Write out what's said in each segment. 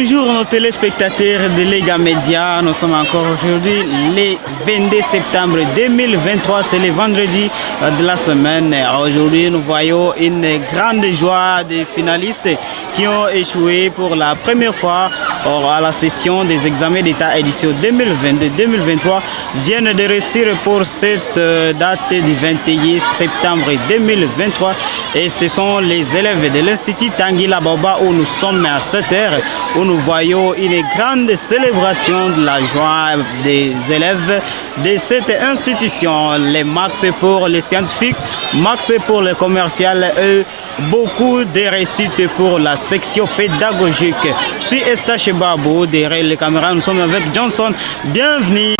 Bonjour nos téléspectateurs de Lega Média. Nous sommes encore aujourd'hui le 22 septembre 2023. C'est le vendredi de la semaine. Aujourd'hui, nous voyons une grande joie des finalistes qui ont échoué pour la première fois à la session des examens d'État édition 2022-2023 viennent de réussir pour cette date du 21 septembre 2023. Et ce sont les élèves de l'Institut Tanguy Laboba où nous sommes à 7h, où nous voyons une grande célébration de la joie des élèves de cette institution. Les max pour les scientifiques, max pour le commercial et beaucoup de réussites pour la section pédagogique. Je suis Estache Babou, derrière les caméras, nous sommes avec Johnson. Bienvenue.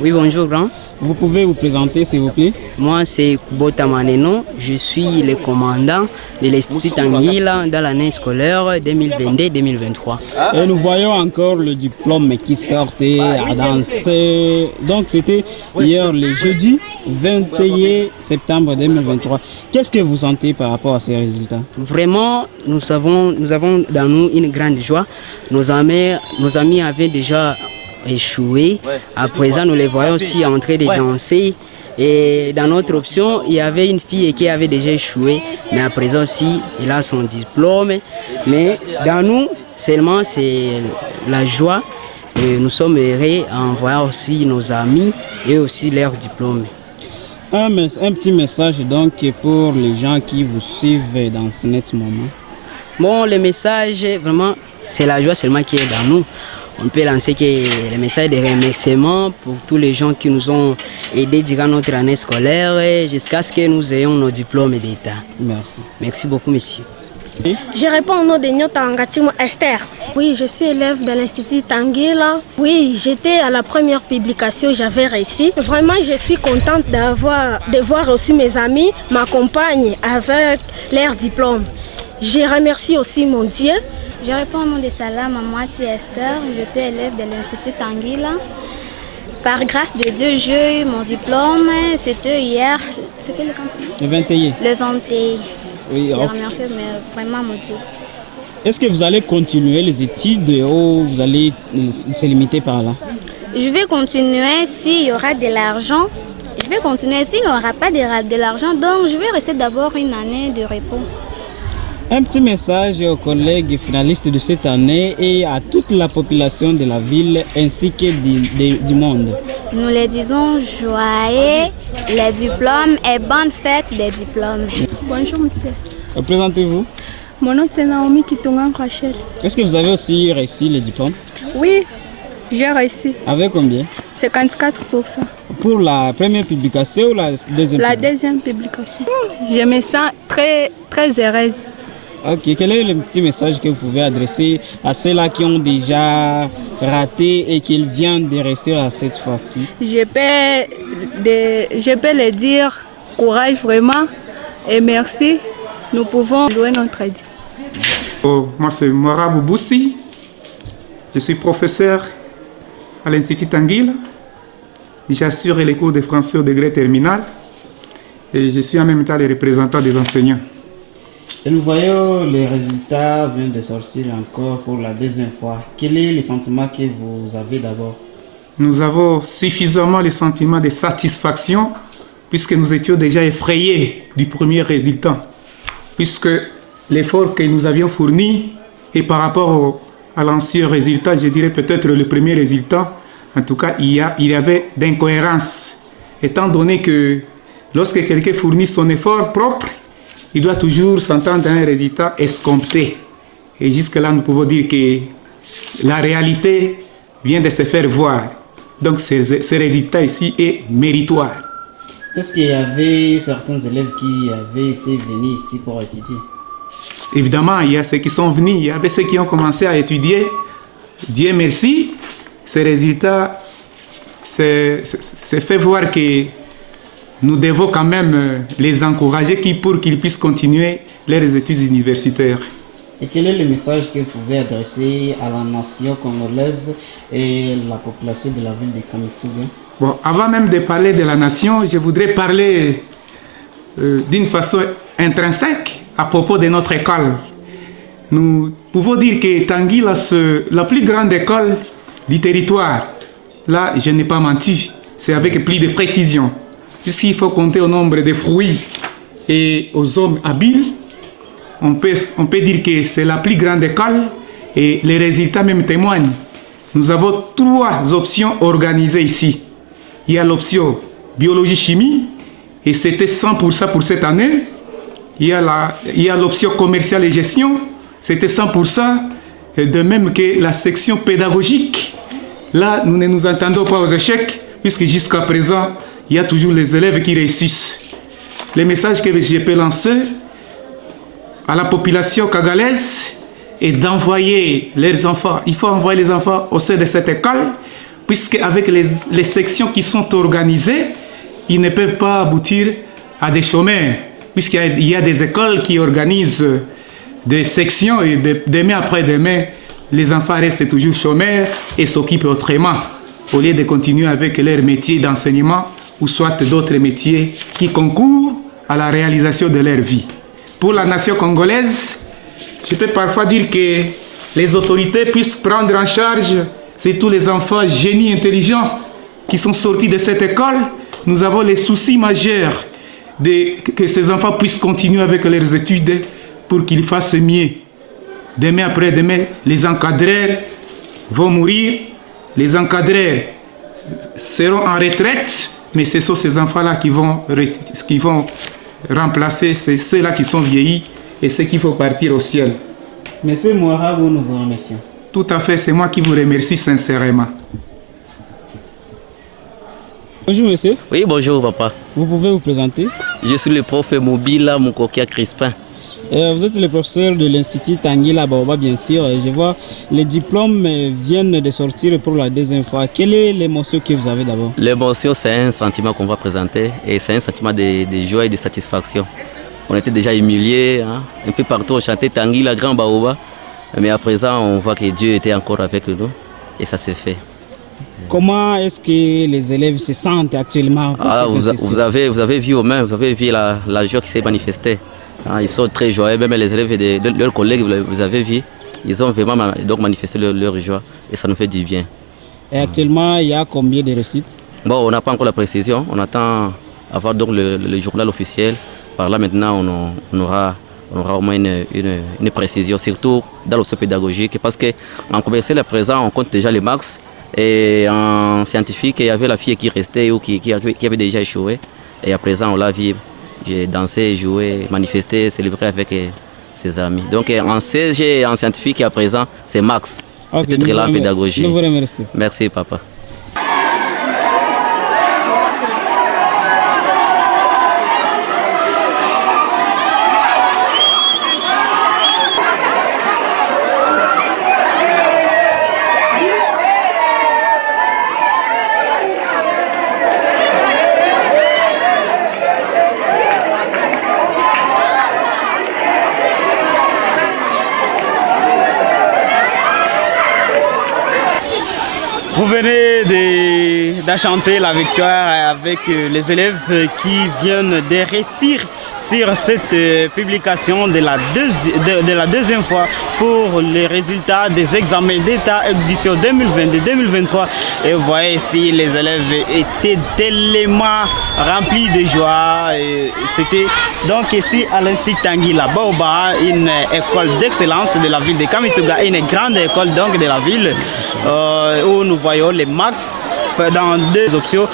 Oui, bonjour grand. Vous pouvez vous présenter s'il vous plaît? Moi c'est Kubota Maneno, je suis le commandant de l'Institut Tanguy dans l'année scolaire 2022-2023. Et nous voyons encore le diplôme qui sortait à danser. Donc c'était hier le jeudi 21 septembre 2023. Qu'est-ce que vous sentez par rapport à ces résultats? Vraiment, nous avons dans nous une grande joie. Nos amis avaient déjà échoué. À présent, nous les voyons aussi en train de danser. Et dans notre option, il y avait une fille qui avait déjà échoué, mais à présent aussi, il a son diplôme. Mais dans nous, seulement, c'est la joie. Et nous sommes heureux en voyant aussi nos amis et aussi leurs diplômes. Un petit message donc pour les gens qui vous suivent dans ce net moment. Bon, le message, vraiment, c'est la joie seulement qui est dans nous. On peut lancer le message de remerciement pour tous les gens qui nous ont aidés durant notre année scolaire jusqu'à ce que nous ayons nos diplômes d'État. Merci. Merci beaucoup, monsieur. Je réponds au nom de Nyota Ngatimo Esther. Oui, je suis élève de l'Institut Tanguy. Oui, j'étais à la première publication, j'avais réussi. Vraiment, je suis contente de voir aussi mes amis m'accompagnent avec leur diplôme. Je remercie aussi mon Dieu. Je réponds au nom de Salam Mamouati Esther, je suis élève de l'Institut Tanguy. Par grâce de Dieu, j'ai eu mon diplôme, c'était hier, c'était le 21. Le 21. Oui, je remercie vraiment mon Dieu. Est-ce que vous allez continuer les études ou vous allez se limiter par là? Je vais continuer s'il y aura de l'argent. Je vais continuer s'il n'y aura pas de l'argent, donc je vais rester d'abord une année de repos. Un petit message aux collègues finalistes de cette année et à toute la population de la ville ainsi que du monde. Nous les disons joyeux les diplômes et bonne fête des diplômes. Bonjour monsieur. Présentez-vous. Mon nom c'est Naomi Kitongan Rachel. Est-ce que vous avez aussi réussi le diplôme? Oui, j'ai réussi. Avec combien? 54%. Pour la première publication ou la deuxième? La deuxième publication. Je me sens très heureuse. Ok, quel est le petit message que vous pouvez adresser à ceux-là qui ont déjà raté et qui viennent de réussir à cette fois-ci? Je peux leur dire courage vraiment et merci. Nous pouvons louer notre Dieu. Moi c'est Mora Boussi. Je suis professeur à l'Institut Tanguy. J'assure les cours de français au degré terminal et je suis en même temps le représentant des enseignants. Et nous voyons les résultats viennent de sortir encore pour la deuxième fois. Quel est le sentiment que vous avez d'abord? Nous avons suffisamment le sentiment de satisfaction puisque nous étions déjà effrayés du premier résultat. Puisque l'effort que nous avions fourni et par rapport à l'ancien résultat, je dirais peut-être le premier résultat, en tout cas il y avait d'incohérence. Étant donné que lorsque quelqu'un fournit son effort propre, il doit toujours s'entendre à un résultat escompté. Et jusque-là, nous pouvons dire que la réalité vient de se faire voir. Donc, ce résultat ici est méritoire. Est-ce qu'il y avait certains élèves qui avaient été venus ici pour étudier? Évidemment, il y a ceux qui sont venus, il y avait ceux qui ont commencé à étudier. Dieu merci, ces résultats, c'est fait voir que nous devons quand même les encourager pour qu'ils puissent continuer leurs études universitaires. Et quel est le message que vous pouvez adresser à la nation congolaise et la population de la ville de Kamituga? Bon, avant même de parler de la nation, je voudrais parler d'une façon intrinsèque à propos de notre école. Nous pouvons dire que Tanguila, la plus grande école du territoire, là, je n'ai pas menti, c'est avec plus de précision. Puisqu'il faut compter au nombre de fruits et aux hommes habiles, on peut dire que c'est la plus grande école et les résultats même témoignent. Nous avons 3 options organisées ici. Il y a l'option biologie-chimie et c'était 100% pour cette année. Il y a l'option commerciale et gestion, c'était 100%. Et de même que la section pédagogique. Là, nous ne nous attendons pas aux échecs puisque jusqu'à présent, il y a toujours les élèves qui réussissent. Le message que je peux lancer à la population congolaise est d'envoyer leurs enfants. Il faut envoyer les enfants au sein de cette école, puisque avec les sections qui sont organisées, ils ne peuvent pas aboutir à des chômeurs, puisqu'il y a des écoles qui organisent des sections et demain après demain, les enfants restent toujours chômeurs et s'occupent autrement, au lieu de continuer avec leur métier d'enseignement ou soit d'autres métiers qui concourent à la réalisation de leur vie. Pour la nation congolaise, je peux parfois dire que les autorités puissent prendre en charge tous les enfants génies intelligents qui sont sortis de cette école. Nous avons les soucis majeurs que ces enfants puissent continuer avec leurs études pour qu'ils fassent mieux. Demain après-demain, les encadreurs vont mourir, les encadreurs seront en retraite, mais ce sont ces enfants-là qui vont remplacer ceux-là qui sont vieillis et ceux qui vont partir au ciel. Monsieur Moirabou, nous vous remercions. Tout à fait, c'est moi qui vous remercie sincèrement. Bonjour monsieur. Oui, bonjour papa. Vous pouvez vous présenter? Je suis le prof Mobila Mukokia Crispin. Vous êtes le professeur de l'Institut Tanguila Baoba, bien sûr. Je vois les diplômes viennent de sortir pour la deuxième fois. Quelle est l'émotion que vous avez d'abord? L'émotion, c'est un sentiment qu'on va présenter et c'est un sentiment de joie et de satisfaction. On était déjà humiliés, hein? Un peu partout, on chantait Tanguila Grand Baoba. Mais à présent, on voit que Dieu était encore avec nous et ça s'est fait. Comment est-ce que les élèves se sentent actuellement? Vous avez vu aux mains, vous avez vu la joie qui s'est manifestée. Ils sont très joyeux, même les élèves de leurs collègues, vous avez vu, ils ont vraiment donc manifesté leur joie et ça nous fait du bien. Et actuellement, il y a combien de réussites? Bon, on n'a pas encore la précision, on attend avoir donc le journal officiel. Par là maintenant, on aura au moins une précision, surtout dans l'option pédagogique, parce qu'en commercial à présent, on compte déjà les max. Et en scientifique, il y avait la fille qui restait ou qui avait déjà échoué. Et à présent, on l'a vu. J'ai dansé, joué, manifesté, célébré avec ses amis. Donc en CG et en scientifique, à présent, c'est max. Okay, peut-être là en pédagogie. Je vous remercie. Merci papa. Vous venez d'enchanter la victoire avec les élèves qui viennent de réussir sur cette publication de la deuxième fois pour les résultats des examens d'État édition 2022-2023. Et vous voyez ici, les élèves étaient tellement remplis de joie. C'était donc ici à l'Institut Tanguila Baoba, une école d'excellence de la ville de Kamituga, une grande école donc de la ville où nous voyons les max dans 2 options.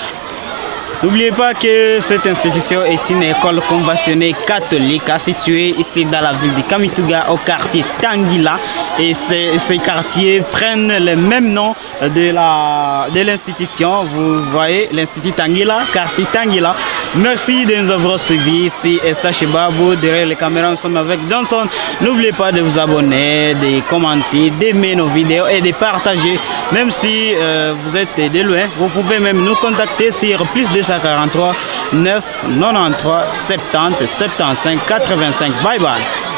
N'oubliez pas que cette institution est une école conventionnée catholique située ici dans la ville de Kamituga au quartier Tanguila et ces quartiers prennent le même nom de l'institution. Vous voyez l'institut Tanguila, quartier Tanguila Merci de nous avoir suivis. Ici Estache Babou, derrière les caméras, nous sommes avec Johnson. N'oubliez pas de vous abonner, de commenter, d'aimer nos vidéos et de partager. Même si vous êtes de loin, vous pouvez même nous contacter sur plus 243 9 93 70 75 85. Bye bye.